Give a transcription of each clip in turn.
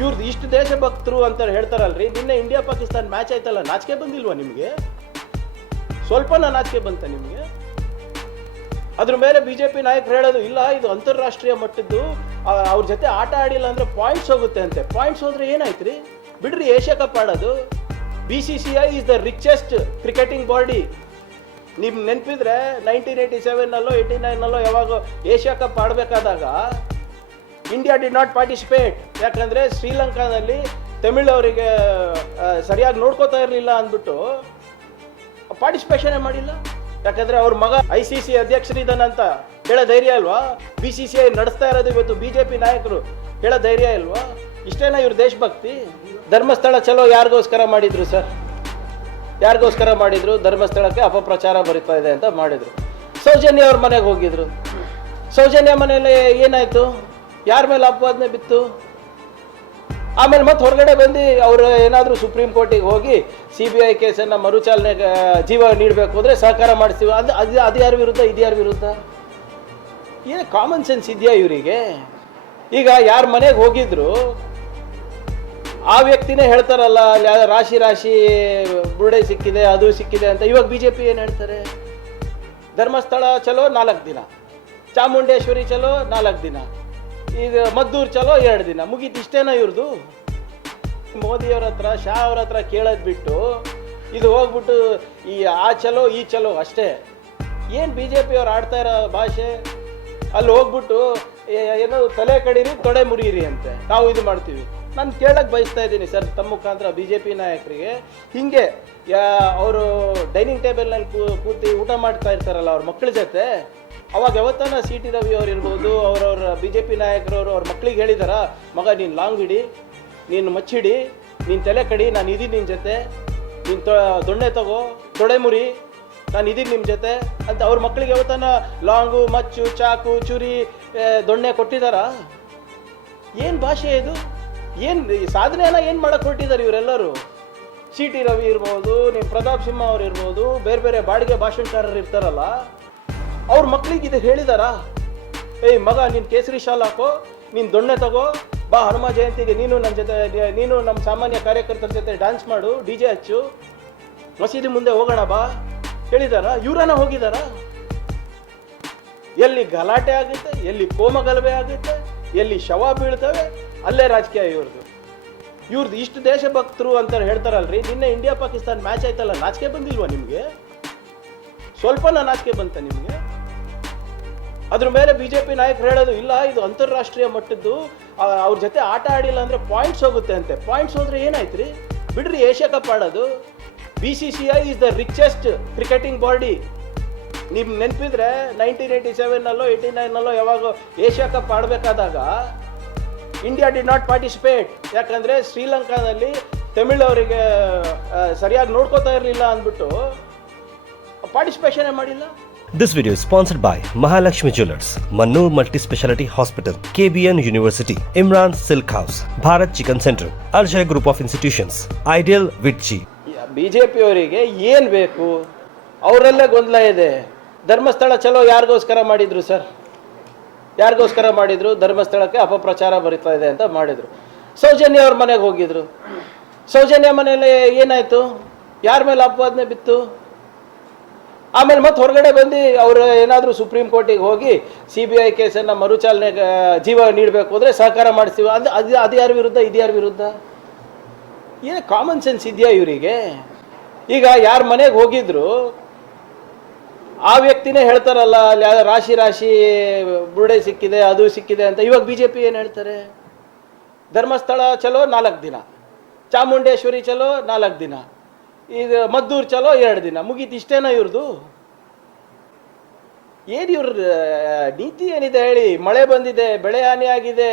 ಇವ್ರದ್ದು ಇಷ್ಟು ದೇಶಭಕ್ತರು ಅಂತ ಹೇಳ್ತಾರಲ್ರಿ. ನಿನ್ನೆ ಇಂಡಿಯಾ ಪಾಕಿಸ್ತಾನ ಮ್ಯಾಚ್ ಆಯ್ತಲ್ಲ, ನಾಚಿಕೆ ಬಂದಿಲ್ವಾ ನಿಮಗೆ? ಸ್ವಲ್ಪನ ನಾಚಿಕೆ ಬಂತ ನಿಮಗೆ? ಅದ್ರ ಮೇಲೆ ಬಿಜೆಪಿ ನಾಯಕರು ಹೇಳೋದು ಇಲ್ಲ, ಇದು ಅಂತಾರಾಷ್ಟ್ರೀಯ ಮಟ್ಟದ್ದು, ಅವ್ರ ಜೊತೆ ಆಟ ಆಡಿಲ್ಲ ಅಂದ್ರೆ ಪಾಯಿಂಟ್ಸ್ ಹೋಗುತ್ತೆ ಅಂತೆ. ಪಾಯಿಂಟ್ಸ್ ಹೋದ್ರೆ ಏನಾಯ್ತು ರೀ? ಬಿಡ್ರಿ ಏಷ್ಯಾ ಕಪ್ ಆಡೋದು. BCCI is the richest cricketing body. ನಿಮ್ಗೆ ನೆನಪಿದ್ರೆ 1987ನಲ್ಲೋ 89ನಲ್ಲೋ ಯಾವಾಗ ಏಷ್ಯಾ ಕಪ್ ಆಡಬೇಕಾದಾಗ ಇಂಡಿಯಾ ಡಿಡ್ ನಾಟ್ ಪಾರ್ಟಿಸಿಪೇಟ್. ಯಾಕಂದರೆ ಶ್ರೀಲಂಕಾದಲ್ಲಿ ತಮಿಳ್ ಅವರಿಗೆ ಸರಿಯಾಗಿ ನೋಡ್ಕೋತಾ ಇರಲಿಲ್ಲ ಅಂದ್ಬಿಟ್ಟು ಪಾರ್ಟಿಸಿಪೇಷನೇ ಮಾಡಿಲ್ಲ. ಯಾಕಂದರೆ ಅವ್ರ ಮಗ ICC ಅಧ್ಯಕ್ಷರಿದ್ದಾನಂತ ಹೇಳೋ ಧೈರ್ಯ ಅಲ್ವಾ? BCCI ನಡೆಸ್ತಾ ಇರೋದು ಇವತ್ತು BJP ನಾಯಕರು, ಹೇಳೋ ಧೈರ್ಯ ಇಲ್ವಾ? ಇಷ್ಟೇನಾ ಇವ್ರ ದೇಶಭಕ್ತಿ? ಧರ್ಮಸ್ಥಳ ಚಲೋ ಯಾರಿಗೋಸ್ಕರ ಮಾಡಿದ್ರು ಸರ್? ಯಾರಿಗೋಸ್ಕರ ಮಾಡಿದ್ರು? ಧರ್ಮಸ್ಥಳಕ್ಕೆ ಅಪಪ್ರಚಾರ ಬರಿತಾ ಇದೆ ಅಂತ ಮಾಡಿದ್ರು. ಸೌಜನ್ಯ ಅವ್ರ ಮನೆಗೆ ಹೋಗಿದ್ರು. ಸೌಜನ್ಯ ಮನೆಯಲ್ಲಿ ಏನಾಯ್ತು? ಯಾರ ಮೇಲೆ ಅಪವಾದನೆ ಬಿತ್ತು? ಆಮೇಲೆ ಮತ್ತೆ ಹೊರಗಡೆ ಬಂದು ಅವರು ಏನಾದರೂ ಸುಪ್ರೀಂ ಕೋರ್ಟಿಗೆ ಹೋಗಿ CBI ಕೇಸನ್ನು ಮರುಚಾಲನೆಗೆ ಜೀವ ನೀಡಬೇಕು ಅಂದರೆ ಸಹಕಾರ ಮಾಡಿಸ್ತೀವಿ. ಅದು ಯಾರ ವಿರುದ್ಧ? ಇದು ಯಾರ ವಿರುದ್ಧ? ಏನು ಕಾಮನ್ ಸೆನ್ಸ್ ಇದೆಯಾ ಇವರಿಗೆ? ಈಗ ಯಾರ ಮನೆಗೆ ಹೋಗಿದ್ರು ಆ ವ್ಯಕ್ತಿನೇ ಹೇಳ್ತಾರಲ್ಲ, ರಾಶಿ ಬುರುಡೆ ಸಿಕ್ಕಿದೆ, ಅದು ಸಿಕ್ಕಿದೆ ಅಂತ. ಇವಾಗ BJP ಏನು ಹೇಳ್ತಾರೆ? ಧರ್ಮಸ್ಥಳ ಚಲೋ 4 ದಿನ, ಚಾಮುಂಡೇಶ್ವರಿ ಚಲೋ 4 ದಿನ, ಈಗ ಮದ್ದೂರು ಚಲೋ 2 ದಿನ, ಮುಗೀತು. ಇಷ್ಟೇನಾ ಇವ್ರದ್ದು? ಮೋದಿಯವ್ರ ಹತ್ರ, ಶಾ ಅವ್ರ ಹತ್ರ ಕೇಳೋದು ಬಿಟ್ಟು ಇದು ಹೋಗ್ಬಿಟ್ಟು ಆ ಚಲೋ ಈ ಚಲೋ ಅಷ್ಟೇ. ಏನು BJP ಅವ್ರು ಆಡ್ತಾ ಇರೋ ಭಾಷೆ? ಅಲ್ಲಿ ಹೋಗ್ಬಿಟ್ಟು ಏನೋ ತಲೆ ಕಡೀರಿ ತೊಡೆ ಮುರಿಯಿರಿ ಅಂತೆ, ನಾವು ಇದು ಮಾಡ್ತೀವಿ. ನಾನು ಕೇಳಕ್ಕೆ ಬಯಸ್ತಾ ಇದ್ದೀನಿ ಸರ್ ತಮ್ಮ ಮುಖಾಂತರ BJP ನಾಯಕರಿಗೆ, ಹಿಂಗೆ ಅವರು ಡೈನಿಂಗ್ ಟೇಬಲ್ನಲ್ಲಿ ಕೂತಿ ಊಟ ಮಾಡ್ತಾ ಇರ್ತಾರಲ್ಲ ಅವ್ರ ಮಕ್ಕಳ ಜೊತೆ, ಅವಾಗ ಯಾವತ್ತನ CT ರವಿ ಅವ್ರು ಇರ್ಬೋದು, ಅವ್ರವ್ರ BJP ನಾಯಕರವರು ಅವ್ರ ಮಕ್ಳಿಗೆ ಹೇಳಿದಾರ, ಮಗ ನೀನು ಲಾಂಗ್ ಹಿಡಿ, ನೀನು ಮಚ್ಚಿಡಿ, ನೀನು ತಲೆ ಕಡಿ, ನಾನು ಇದೀನಿ ನಿನ್ನ ಜೊತೆ, ನೀನು ದೊಣ್ಣೆ ತಗೋ, ತೊಡೆ ಮುರಿ, ನಾನು ಇದೀನಿ ನಿಮ್ಮ ಜೊತೆ ಅಂತ ಅವ್ರ ಮಕ್ಕಳಿಗೆ ಯಾವತ್ತನ ಲಾಂಗು, ಮಚ್ಚು, ಚಾಕು, ಚುರಿ, ದೊಣ್ಣೆ ಕೊಟ್ಟಿದ್ದಾರಾ? ಏನು ಭಾಷೆ ಇದು? ಏನು ಸಾಧನೆಯನ್ನ ಏನು ಮಾಡಕ್ಕೆ ಹೊರಟಿದ್ದಾರೆ ಇವರೆಲ್ಲರೂ? CT ರವಿ ಇರ್ಬೋದು, ನೀವು ಪ್ರತಾಪ್ ಸಿಂಹ ಅವ್ರು ಇರ್ಬೋದು, ಬೇರೆ ಬೇರೆ ಬಾಡಿಗೆ ಭಾಷಣಕಾರರು ಇರ್ತಾರಲ್ಲ, ಅವ್ರ ಮಕ್ಳಿಗೆ ಇದು ಹೇಳಿದಾರಾ? ಏಯ್ ಮಗ, ನೀನು ಕೇಸರಿ ಶಾಲ್ ಹಾಕೋ, ನೀನು ದೊಣ್ಣೆ ತಗೋ, ಬಾ ಹನುಮ ಜಯಂತಿಗೆ ನೀನು ನನ್ನ ಜೊತೆ, ನೀನು ನಮ್ಮ ಸಾಮಾನ್ಯ ಕಾರ್ಯಕರ್ತರ ಜೊತೆ ಡ್ಯಾನ್ಸ್ ಮಾಡು, DJ ಹಚ್ಚು, ಮಸೀದಿ ಮುಂದೆ ಹೋಗೋಣ ಬಾ ಹೇಳಿದಾರಾ? ಇವರನ್ನ ಹೋಗಿದಾರಾ? ಎಲ್ಲಿ ಗಲಾಟೆ ಆಗುತ್ತೆ, ಎಲ್ಲಿ ಕೋಮಗಲಭೆ ಆಗುತ್ತೆ, ಎಲ್ಲಿ ಶವ ಬೀಳ್ತವೆ, ಅಲ್ಲೇ ರಾಜಕೀಯ ಇವ್ರದ್ದು ಇಷ್ಟು ದೇಶಭಕ್ತರು ಅಂತ ಹೇಳ್ತಾರಲ್ರಿ. ನಿನ್ನೆ ಇಂಡಿಯಾ ಪಾಕಿಸ್ತಾನ ಮ್ಯಾಚ್ ಆಯ್ತಲ್ಲ, ನಾಚಿಕೆ ಬಂದಿಲ್ವಾ ನಿಮಗೆ? ಸ್ವಲ್ಪನ ನಾಚಿಕೆ ಬಂತ ನಿಮಗೆ? ಅದ್ರ ಮೇಲೆ BJP ನಾಯಕರು ಹೇಳೋದು ಇಲ್ಲ, ಇದು ಅಂತಾರಾಷ್ಟ್ರೀಯ ಮಟ್ಟದ್ದು, ಅವ್ರ ಜೊತೆ ಆಟ ಆಡಿಲ್ಲ ಅಂದ್ರೆ ಪಾಯಿಂಟ್ಸ್ ಹೋಗುತ್ತೆ ಅಂತೆ. ಪಾಯಿಂಟ್ಸ್ ಹೋದ್ರೆ ಏನಾಯ್ತು ರೀ? ಬಿಡ್ರಿ ಏಷ್ಯಾ ಕಪ್ ಆಡೋದು. BCCI is the richest cricketing body. ನಿಮ್ಗೆ ನೆನಪಿದ್ರೆ 1987ನಲ್ಲೋ 89ನಲ್ಲೋ ಯಾವಾಗ ಏಷ್ಯಾ ಕಪ್ ಆಡಬೇಕಾದಾಗ ಇಂಡಿಯಾ ಡಿಡ್ ನಾಟ್ ಪಾರ್ಟಿಸಿಪೇಟ್. ಯಾಕಂದರೆ ಶ್ರೀಲಂಕಾದಲ್ಲಿ ತಮಿಳ್ ಅವರಿಗೆ ಸರಿಯಾಗಿ ನೋಡ್ಕೋತಾ ಇರಲಿಲ್ಲ ಅಂದ್ಬಿಟ್ಟು ಪಾರ್ಟಿಸಿಪೇಷನೇ ಮಾಡಿಲ್ಲ. This video is sponsored by Mahalakshmi Jewelers, Mannur Multi-Speciality Hospital, KBN University, Imran Silk House, Bharat Chicken Center, Arjay Group of Institutions, Ideal Vitchi. BJP ಅವರಿಗೆ ಏನು ಬೇಕು? ಅವರಲ್ಲೇ ಗೊಂದಲ ಇದೆ. ಧರ್ಮಸ್ಥಳ ಚಲೋ ಯಾರಿಗೋಸ್ಕರ ಮಾಡಿದ್ರು ಸರ್? ಯಾರಿಗೋಸ್ಕರ ಮಾಡಿದ್ರು? ಧರ್ಮಸ್ಥಳಕ್ಕೆ ಅಪಪ್ರಚಾರ ಬರಿತಾ ಇದೆ ಅಂತ ಮಾಡಿದ್ರು. ಸೌಜನ್ಯ ಅವ್ರ ಮನೆಗೆ ಹೋಗಿದ್ರು. ಸೌಜನ್ಯ ಮನೆಯಲ್ಲಿ ಏನಾಯ್ತು? ಯಾರ ಮೇಲೆ ಅಪವಾದನೆ ಬಿತ್ತು? ಆಮೇಲೆ ಮತ್ತೆ ಹೊರಗಡೆ ಬಂದು ಅವರು ಏನಾದರೂ ಸುಪ್ರೀಂ ಕೋರ್ಟಿಗೆ ಹೋಗಿ CBI ಕೇಸನ್ನು ಮರುಚಾಲನೆಗೆ ಜೀವ ನೀಡಬೇಕು ಅಂದರೆ ಸಹಕಾರ ಮಾಡಿಸ್ತೀವಿ. ಅದು ಯಾರ ವಿರುದ್ಧ? ಇದು ಯಾರ ವಿರುದ್ಧ? ಏನು ಕಾಮನ್ ಸೆನ್ಸ್ ಇದೆಯಾ ಇವರಿಗೆ? ಈಗ ಯಾರ ಮನೆಗೆ ಹೋಗಿದ್ರು ಆ ವ್ಯಕ್ತಿನೇ ಹೇಳ್ತಾರಲ್ಲ, ರಾಶಿ ಬುರುಡೆ ಸಿಕ್ಕಿದೆ, ಅದು ಸಿಕ್ಕಿದೆ ಅಂತ. ಇವಾಗ BJP ಏನು ಹೇಳ್ತಾರೆ? ಧರ್ಮಸ್ಥಳ ಚಲೋ 4 ದಿನ, ಚಾಮುಂಡೇಶ್ವರಿ ಚಲೋ 4 ದಿನ, ಈಗ ಮದ್ದೂರು ಚಲೋ 2 ದಿನ, ಮುಗೀತು. ಇಷ್ಟೇನಾ ಇವ್ರದ್ದು? ಏನು ಇವ್ರ ನೀತಿ ಏನಿದೆ ಹೇಳಿ? ಮಳೆ ಬಂದಿದೆ, ಬೆಳೆ ಹಾನಿ ಆಗಿದೆ,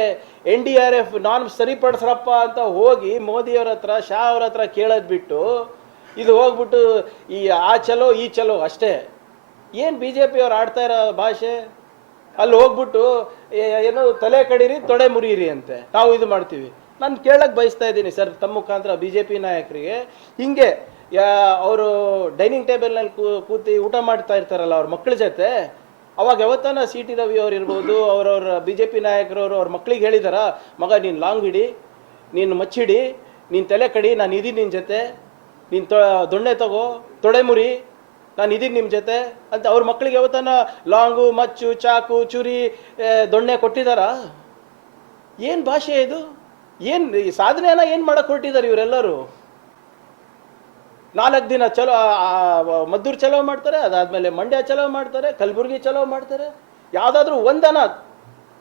NDRF ನಾನ್ ಸರಿಪಡಿಸ್ರಪ್ಪ ಅಂತ ಹೋಗಿ ಮೋದಿಯವ್ರ ಹತ್ರ, ಶಾ ಅವ್ರ ಹತ್ರ ಕೇಳೋದು ಬಿಟ್ಟು ಇದು ಹೋಗ್ಬಿಟ್ಟು ಆ ಚಲೋ ಈ ಚಲೋ ಅಷ್ಟೇ. ಏನು BJP ಅವ್ರು ಆಡ್ತಾ ಇರೋ ಭಾಷೆ? ಅಲ್ಲಿ ಹೋಗ್ಬಿಟ್ಟು ಏನೋ ತಲೆ ಕಡೀರಿ ತೊಡೆ ಮುರಿಯಿರಿ ಅಂತೆ, ನಾವು ಇದು ಮಾಡ್ತೀವಿ. ನಾನು ಕೇಳಕ್ಕೆ ಬಯಸ್ತಾ ಇದ್ದೀನಿ ಸರ್ ತಮ್ಮ ಮುಖಾಂತರ BJP ನಾಯಕರಿಗೆ, ಹಿಂಗೆ ಅವರು ಡೈನಿಂಗ್ ಟೇಬಲ್ನಲ್ಲಿ ಕೂತಿ ಊಟ ಮಾಡ್ತಾ ಇರ್ತಾರಲ್ಲ ಅವ್ರ ಮಕ್ಕಳ ಜೊತೆ, ಅವಾಗ ಯಾವತ್ತನ CT ರವಿ ಅವ್ರು ಇರ್ಬೋದು, ಅವ್ರವ್ರ BJP ನಾಯಕರವರು ಅವ್ರ ಮಕ್ಳಿಗೆ ಹೇಳಿದಾರ, ಮಗ ನೀನು ಲಾಂಗ್ ಹಿಡಿ, ನೀನು ಮಚ್ಚಿಡಿ, ನೀನು ತಲೆ ಕಡಿ, ನಾನು ಇದೀನಿ ನಿನ್ನ ಜೊತೆ, ನೀನು ದೊಣ್ಣೆ ತಗೋ, ತೊಡೆ ಮುರಿ, ನಾನು ಇದೀನಿ ನಿಮ್ಮ ಜೊತೆ ಅಂತ ಅವ್ರ ಮಕ್ಕಳಿಗೆ ಯಾವತ್ತನ ಲಾಂಗು, ಮಚ್ಚು, ಚಾಕು, ಚುರಿ, ದೊಣ್ಣೆ ಕೊಟ್ಟಿದ್ದಾರಾ? ಏನು ಭಾಷೆ ಇದು? ಏನು ಸಾಧನೆಯನ್ನ ಏನು ಮಾಡಕ್ಕೆ ಹೊರಟಿದ್ದಾರೆ ಇವರೆಲ್ಲರೂ? 4 ದಿನ ಚಲೋ ಮದ್ದೂರು ಚಲೋ ಮಾಡ್ತಾರೆ, ಅದಾದಮೇಲೆ ಮಂಡ್ಯ ಚಲೋ ಮಾಡ್ತಾರೆ, ಕಲಬುರಗಿ ಚಲೋ ಮಾಡ್ತಾರೆ. ಯಾವುದಾದ್ರೂ ಒಂದನ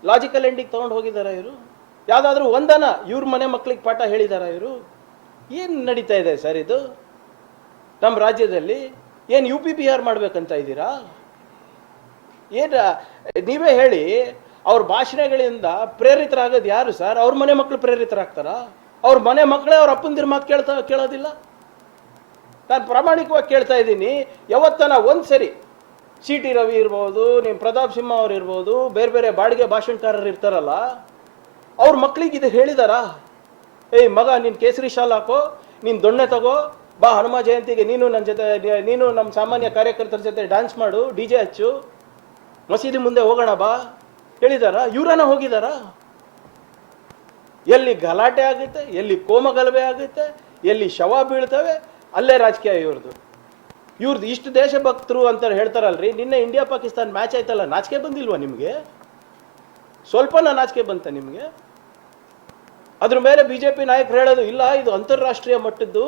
ಲಾಜಿಕಲ್ ಎಂಡಿಗೆ ತೊಗೊಂಡು ಹೋಗಿದ್ದಾರೆ ಇವರು? ಯಾವುದಾದ್ರೂ ಒಂದನ ಇವ್ರ ಮನೆ ಮಕ್ಕಳಿಗೆ ಪಾಠ ಹೇಳಿದಾರ ಇವರು? ಏನು ನಡೀತಾ ಇದೆ ಸರ್ ಇದು ನಮ್ಮ ರಾಜ್ಯದಲ್ಲಿ? ಏನು ಯು ಪಿ ಬಿಹಾರ್ ಮಾಡ್ಬೇಕಂತ ಇದ್ದೀರಾ? ಏನು ನೀವೇ ಹೇಳಿ, ಅವ್ರ ಭಾಷಣಗಳಿಂದ ಪ್ರೇರಿತರಾಗೋದು ಯಾರು ಸರ್? ಅವ್ರ ಮನೆ ಮಕ್ಕಳು ಪ್ರೇರಿತರಾಗ್ತಾರಾ? ಅವ್ರ ಮನೆ ಮಕ್ಕಳೇ ಅವ್ರ ಅಪ್ಪಂದಿರ ಮಾತು ಕೇಳೋದಿಲ್ಲ? ನಾನು ಪ್ರಾಮಾಣಿಕವಾಗಿ ಕೇಳ್ತಾ ಇದ್ದೀನಿ. ಯಾವತ್ತನ ಒಂದು ಸರಿ ಸಿ ಟಿ ರವಿ ಇರ್ಬೋದು, ನಿಮ್ಮ ಪ್ರತಾಪ್ ಸಿಂಹ ಅವ್ರು ಇರ್ಬೋದು, ಬೇರೆ ಬೇರೆ ಬಾಡಿಗೆ ಭಾಷಣಕಾರರು ಇರ್ತಾರಲ್ಲ, ಅವ್ರ ಮಕ್ಕಳಿಗೆ ಇದು ಹೇಳಿದಾರಾ? ಏಯ್ ಮಗ, ನೀನು ಕೇಸರಿ ಶಾಲ್ ಹಾಕೋ, ನೀನು ದೊಣ್ಣೆ ತಗೋ, ಬಾ ಹನುಮ ಜಯಂತಿಗೆ ನೀನು ನನ್ನ ಜೊತೆ, ನೀನು ನಮ್ಮ ಸಾಮಾನ್ಯ ಕಾರ್ಯಕರ್ತರ ಜೊತೆ ಡ್ಯಾನ್ಸ್ ಮಾಡು, ಡಿ ಜೆ ಹಚ್ಚು, ಮಸೀದಿ ಮುಂದೆ ಹೋಗೋಣ ಬಾ ಹೇಳಿದಾರಾ? ಇವರನ್ನ ಹೋಗಿದಾರಾ? ಎಲ್ಲಿ ಗಲಾಟೆ ಆಗುತ್ತೆ, ಎಲ್ಲಿ ಕೋಮಗಲಭೆ ಆಗುತ್ತೆ, ಎಲ್ಲಿ ಶವ ಬೀಳ್ತವೆ, ಅಲ್ಲೇ ರಾಜಕೀಯ ಇವ್ರದ್ದು ಇಷ್ಟು ದೇಶಭಕ್ತರು ಅಂತ ಹೇಳ್ತಾರಲ್ರಿ. ನಿನ್ನೆ ಇಂಡಿಯಾ ಪಾಕಿಸ್ತಾನ ಮ್ಯಾಚ್ ಆಯ್ತಲ್ಲ, ನಾಚಿಕೆ ಬಂದಿಲ್ವಾ ನಿಮಗೆ? ಸ್ವಲ್ಪನ ನಾಚಿಕೆ ಬಂತ ನಿಮಗೆ? ಅದ್ರ ಮೇಲೆ ಬಿಜೆಪಿ ನಾಯಕರು ಹೇಳೋದು ಇಲ್ಲ, ಇದು ಅಂತಾರಾಷ್ಟ್ರೀಯ ಮಟ್ಟದ್ದು,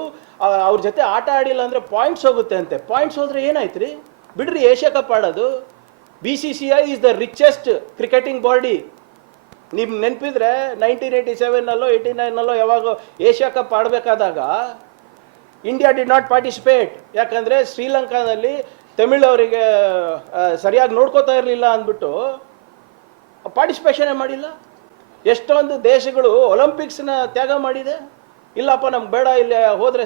ಅವ್ರ ಜೊತೆ ಆಟ ಆಡಿಲ್ಲ ಅಂದ್ರೆ ಪಾಯಿಂಟ್ಸ್ ಹೋಗುತ್ತೆ ಅಂತೆ. ಪಾಯಿಂಟ್ಸ್ ಹೋದ್ರೆ ಏನಾಯ್ತು ರೀ? ಬಿಡ್ರಿ ಏಷ್ಯಾ ಕಪ್ ಆಡೋದು. BCCI is the richest cricketing body. ನಿಮ್ಗೆ ನೆನಪಿದ್ರೆ 1987ನಲ್ಲೋ 89ನಲ್ಲೋ ಯಾವಾಗ ಏಷ್ಯಾ ಕಪ್ ಆಡಬೇಕಾದಾಗ ಇಂಡಿಯಾ ಡಿಡ್ ನಾಟ್ ಪಾರ್ಟಿಸಿಪೇಟ್. ಯಾಕಂದರೆ ಶ್ರೀಲಂಕಾದಲ್ಲಿ ತಮಿಳ್ ಅವರಿಗೆ ಸರಿಯಾಗಿ ನೋಡ್ಕೋತಾ ಇರಲಿಲ್ಲ ಅಂದ್ಬಿಟ್ಟು ಪಾರ್ಟಿಸಿಪೇಷನೇ ಮಾಡಿಲ್ಲ. ಎಷ್ಟೊಂದು ದೇಶಗಳು ಒಲಿಂಪಿಕ್ಸ್ನ ತ್ಯಾಗ ಮಾಡಿದೆ. ಇಲ್ಲಪ್ಪ ನಮ್ಗೆ ಬೇಡ, ಇಲ್ಲಿ ಹೋದರೆ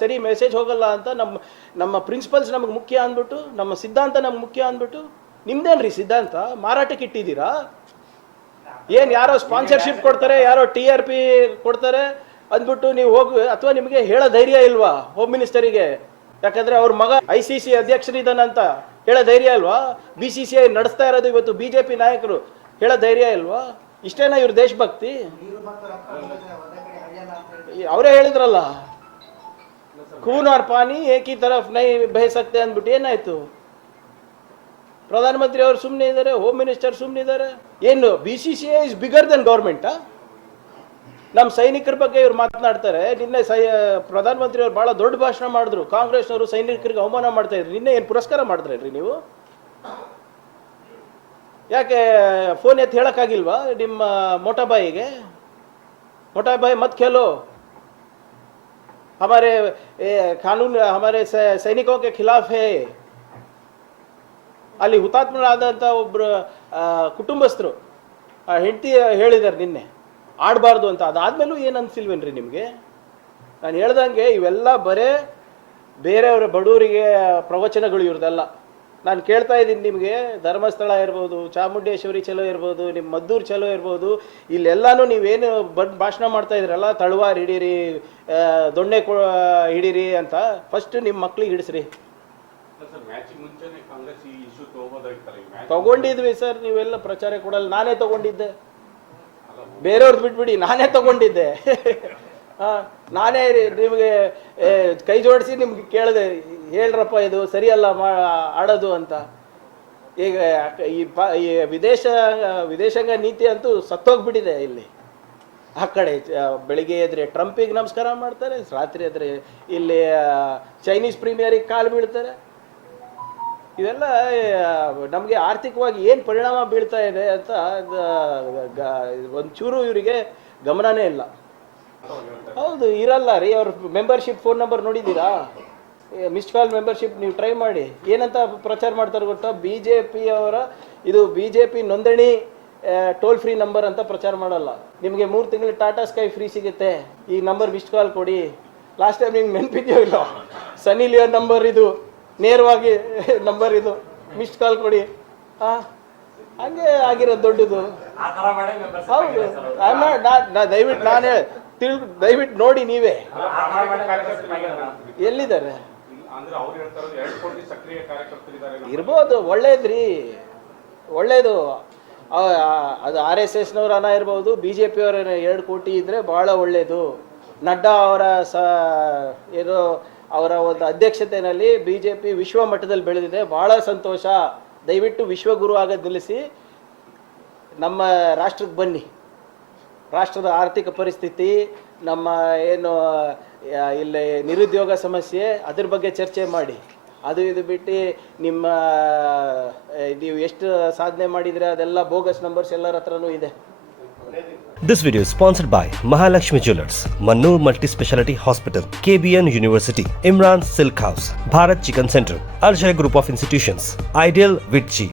ಸರಿ ಮೆಸೇಜ್ ಹೋಗಲ್ಲ ಅಂತ ನಮ್ಮ ಪ್ರಿನ್ಸಿಪಲ್ಸ್ ನಮಗೆ ಮುಖ್ಯ ಅಂದ್ಬಿಟ್ಟು, ನಮ್ಮ ಸಿದ್ಧಾಂತ ನಮ್ಗೆ ಮುಖ್ಯ ಅಂದ್ಬಿಟ್ಟು. ನಿಮ್ದೇನ್ರಿ ಸಿದ್ಧಾಂತ? ಮಾರಾಟಕ್ಕೆ ಇಟ್ಟಿದ್ದೀರಾ? ಏನು ಯಾರೋ ಸ್ಪಾನ್ಸರ್ಶಿಪ್ ಕೊಡ್ತಾರೆ, ಯಾರೋ TRP ಕೊಡ್ತಾರೆ ಅಂದ್ಬಿಟ್ಟು ನೀವು ಹೋಗಿ, ಅಥವಾ ನಿಮಗೆ ಹೇಳೋ ಧೈರ್ಯ ಇಲ್ವಾ ಹೋಮ್ ಮಿನಿಸ್ಟರಿಗೆ? ಯಾಕಂದರೆ ಅವ್ರ ಮಗ ICC ಅಧ್ಯಕ್ಷರಿದ್ದಾನಂತ ಹೇಳೋ ಧೈರ್ಯ ಇಲ್ವಾ? BCCI ನಡೆಸ್ತಾ ಇರೋದು ಇವತ್ತು BJP ನಾಯಕರು, ಹೇಳೋ ಧೈರ್ಯ ಇಲ್ವಾ? ಇಷ್ಟೇನಾ ಇವ್ರ ದೇಶಭಕ್ತಿ? ಅವರೇ ಹೇಳಿದ್ರಲ್ಲ, ಖೂನ್ और ಪಾನಿ ಏಕಿ ತರಫ್ ನೈ ಬಹ ಸಕ್ತೆ ಅಂದ್ಬಿಟ್ಟು ಏನಾಯ್ತು? ಪ್ರಧಾನಮಂತ್ರಿ ಅವರು ಸುಮ್ಮನೆ ಇದ್ದಾರೆ, ಹೋಮ್ ಮಿನಿಸ್ಟರ್ ಸುಮ್ಮನೆ ಇದ್ದಾರೆ. ಏನು BCCI ಇಸ್ ಬಿಗರ್ ದೆನ್ ಗೌರ್ಮೆಂಟಾ? ನಮ್ಮ ಸೈನಿಕರ ಬಗ್ಗೆ ಇವ್ರು ಮಾತನಾಡ್ತಾರೆ. ನಿನ್ನೆ ಪ್ರಧಾನಮಂತ್ರಿ ಅವರು ಭಾಳ ದೊಡ್ಡ ಭಾಷಣ ಮಾಡಿದ್ರು. ಕಾಂಗ್ರೆಸ್ನವರು ಸೈನಿಕರಿಗೆ ಅವಮಾನ ಮಾಡ್ತಾ ಇದ್ರು. ನಿನ್ನೆ ಏನು ಪುರಸ್ಕಾರ ಮಾಡಿದ್ರಿ ನೀವು? ಯಾಕೆ ಫೋನ್ ಎತ್ತಿ ಹೇಳೋಕ್ಕಾಗಿಲ್ವಾ ನಿಮ್ಮ ಮೋಟಾಬಾಯಿಗೆ? ಮೋಟಾಬಾಯಿ ಮತ್ खेलो, हमारे कानून हमारे सैनिकों के खिलाफ है. ಅಲ್ಲಿ ಹುತಾತ್ಮರಾದಂಥ ಒಬ್ಬರು ಕುಟುಂಬಸ್ಥರು ಹೆಂಡತಿ ಹೇಳಿದ್ದಾರೆ ನಿನ್ನೆ ಆಡಬಾರ್ದು ಅಂತ. ಅದಾದ್ಮೇಲೂ ಏನು ಅನ್ಸಿಲ್ವೇನ್ರಿ ನಿಮಗೆ? ನಾನು ಹೇಳ್ದಂಗೆ ಇವೆಲ್ಲ ಬರೇ ಬೇರೆಯವರ ಬಡವರಿಗೆ ಪ್ರವಚನಗಳು ಇವ್ರದಲ್ಲ. ನಾನು ಕೇಳ್ತಾ ಇದ್ದೀನಿ ನಿಮಗೆ, ಧರ್ಮಸ್ಥಳ ಇರ್ಬೋದು, ಚಾಮುಂಡೇಶ್ವರಿ ಚಲೋ ಇರ್ಬೋದು, ನಿಮ್ಮ ಮದ್ದೂರು ಚಲೋ ಇರ್ಬೋದು, ಇಲ್ಲೆಲ್ಲಾನು ನೀವೇನು ಭಾಷಣ ಮಾಡ್ತಾ ಇದ್ರಲ್ಲ, ತಳವಾರ್ ಹಿಡೀರಿ, ದೊಣ್ಣೆ ಹಿಡೀರಿ ಅಂತ, ಫಸ್ಟ್ ನಿಮ್ಮ ಮಕ್ಳಿಗೆ ಹಿಡಿಸ್ರಿ. ತಗೊಂಡಿದ್ವಿ ಸರ್, ನೀವೆಲ್ಲ ಪ್ರಚಾರ ಕೊಡಲ್ಲ. ನಾನೇ ತಗೊಂಡಿದ್ದೆ, ಬೇರೆಯವ್ರದ್ದು ಬಿಟ್ಬಿಡಿ, ನಾನೇ ತಗೊಂಡಿದ್ದೆ. ನಾನೇ ನಿಮಗೆ ಕೈ ಜೋಡಿಸಿ ನಿಮ್ಗೆ ಕೇಳಿದೆ, ಹೇಳ್ರಪ್ಪ ಇದು ಸರಿಯಲ್ಲ ಆಡೋದು ಅಂತ. ಈಗ ಈ ವಿದೇಶಾಂಗ ನೀತಿ ಅಂತೂ ಸತ್ತೋಗ್ಬಿಟ್ಟಿದೆ ಇಲ್ಲಿ. ಆ ಕಡೆ ಬೆಳಿಗ್ಗೆ ಎದ್ರೆ ಟ್ರಂಪಿಗೆ ನಮಸ್ಕಾರ ಮಾಡ್ತಾರೆ, ರಾತ್ರಿ ಎದ್ರೆ ಇಲ್ಲಿ ಚೈನೀಸ್ ಪ್ರೀಮಿಯರಿಗೆ ಕಾಲು ಬೀಳ್ತಾರೆ. ಇವೆಲ್ಲ ನಮಗೆ ಆರ್ಥಿಕವಾಗಿ ಏನು ಪರಿಣಾಮ ಬೀಳ್ತಾ ಇದೆ ಅಂತ ಒಂಚೂರು ಇವರಿಗೆ ಗಮನನೇ ಇಲ್ಲ. ಹೌದು, ಇರಲ್ಲ ರೀ. ಅವ್ರ ಮೆಂಬರ್ಶಿಪ್ ಫೋನ್ ನಂಬರ್ ನೋಡಿದ್ದೀರಾ? ಮಿಸ್ಡ್ ಕಾಲ್ ಮೆಂಬರ್ಶಿಪ್ ನೀವು ಟ್ರೈ ಮಾಡಿ. ಏನಂತ ಪ್ರಚಾರ ಮಾಡ್ತಾರೆ ಗೊತ್ತಾ? ಇದು BJP ನೋಂದಣಿ ಟೋಲ್ ಫ್ರೀ ನಂಬರ್ ಅಂತ ಪ್ರಚಾರ ಮಾಡಲ್ಲ. ನಿಮಗೆ 3 ತಿಂಗಳು ಟಾಟಾ ಸ್ಕೈ ಫ್ರೀ ಸಿಗುತ್ತೆ, ಈ ನಂಬರ್ ಮಿಸ್ಡ್ ಕಾಲ್ ಕೊಡಿ. ಲಾಸ್ಟ್ ಟೈಮ್ ನಿಮ್ಗೆ ನೆನಪಿದೆಯೋ ಇಲ್ಲ? ಸನ್ನಿ ಲಿಯೋನ್ ನಂಬರ್ ಇದು, ನೇರವಾಗಿ ನಂಬರ್ ಇದು, ಮಿಸ್ಡ್ ಕಾಲ್ ಕೊಡಿ. ಹಂಗೆ ಆಗಿರೋದು ದೊಡ್ಡದು. ಹೌದು, ದಯವಿಟ್ಟು ನೋಡಿ ನೀವೇ. ಎಲ್ಲಿದ್ದಾರೆ? ಇರ್ಬೋದು, ಒಳ್ಳೇದ್ರಿ, ಒಳ್ಳೇದು. ಅದು RSSನವ್ರ ಹಣ ಇರ್ಬೋದು, BJP ಅವರ 2 ಕೋಟಿ ಇದ್ದರೆ ಭಾಳ ಒಳ್ಳೆಯದು. ನಡ್ಡಾ ಅವರ ಏನೋ ಅವರ ಒಂದು ಅಧ್ಯಕ್ಷತೆಯಲ್ಲಿ BJP ವಿಶ್ವ ಮಟ್ಟದಲ್ಲಿ ಬೆಳೆದಿದೆ, ಭಾಳ ಸಂತೋಷ. ದಯವಿಟ್ಟು ವಿಶ್ವಗುರು ಆಗೋದು ನಿಲ್ಲಿಸಿ ನಮ್ಮ ರಾಷ್ಟ್ರಕ್ಕೆ ಬನ್ನಿ. ರಾಷ್ಟ್ರದ ಆರ್ಥಿಕ ಪರಿಸ್ಥಿತಿ, ನಮ್ಮ ಏನು ಇಲ್ಲಿ ನಿರುದ್ಯೋಗ ಸಮಸ್ಯೆ, ಅದ್ರ ಬಗ್ಗೆ ಚರ್ಚೆ ಮಾಡಿ. ಅದು ಇದು ಬಿಟ್ಟು ನೀವು ಎಷ್ಟು ಸಾಧನೆ ಮಾಡಿದರೆ ಅದೆಲ್ಲ ಬೋಗಸ್ ನಂಬರ್ಸ್ ಎಲ್ಲರ ಹತ್ರನೂ ಇದೆ. This video is sponsored by Mahalakshmi Jewelers, Mannur Multi-Speciality Hospital, KBN University, Imran Silk House, Bharat Chicken Center, Arjay Group of Institutions, Ideal Vitchi.